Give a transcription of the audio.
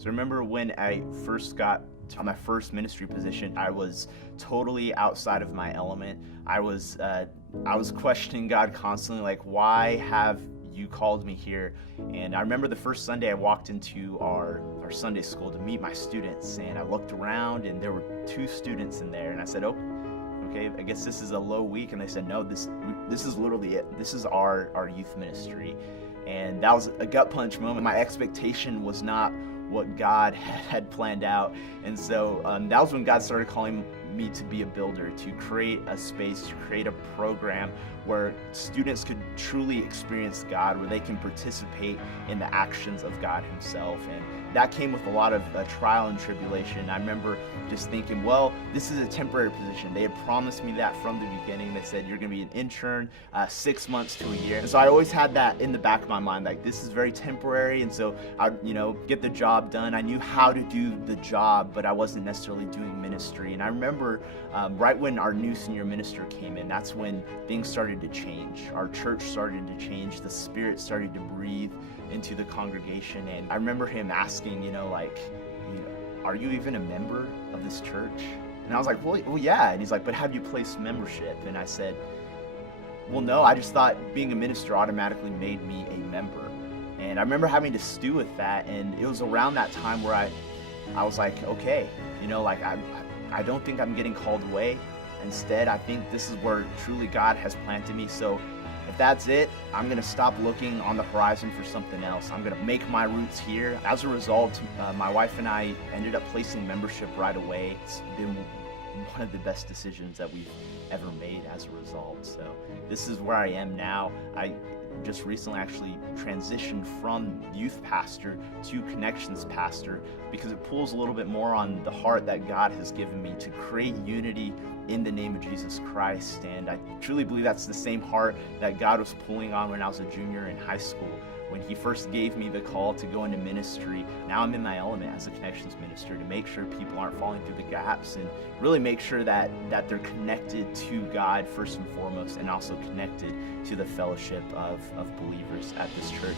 So I remember when I first got to my first ministry position, I was totally outside of my element. I was questioning God constantly, like, why have you called me here? And I remember the first Sunday I walked into our Sunday school to meet my students, and I looked around and there were 2 students in there, and I said, oh, okay, I guess this is a low week. And they said, no, this is literally it. This is our youth ministry. And that was a gut punch moment. My expectation was not what God had planned out. And so that was when God started calling me to be a builder, to create a space, to create a program where students could truly experience God, where they can participate in the actions of God himself. And that came with a lot of trial and tribulation. I remember just thinking, well, this is a temporary position. They had promised me that from the beginning. They said, you're going to be an intern 6 months to a year. And so I always had that in the back of my mind, like, this is very temporary. And so I'd, get the job done. I knew how to do the job, but I wasn't necessarily doing ministry. And I remember right when our new senior minister came in, that's when things started to change. Our church started to change. The Spirit started to breathe into the congregation. And I remember him asking, are you even a member of this church? And I was like, well, yeah. And he's like, but have you placed membership? And I said, well, no, I just thought being a minister automatically made me a member. And I remember having to stew with that. And it was around that time where I was like, okay, I don't think I'm getting called away. Instead, I think this is where truly God has planted me. So if that's it, I'm going to stop looking on the horizon for something else. I'm going to make my roots here. As a result, my wife and I ended up placing membership right away. It's been one of the best decisions that we've ever made as a result. So this is where I am now. I just recently actually transitioned from youth pastor to connections pastor because it pulls a little bit more on the heart that God has given me to create unity in the name of Jesus Christ. And I truly believe that's the same heart that God was pulling on when I was a junior in high school. When he first gave me the call to go into ministry, now I'm in my element as a connections minister to make sure people aren't falling through the gaps and really make sure that they're connected to God first and foremost, and also connected to the fellowship of believers at this church.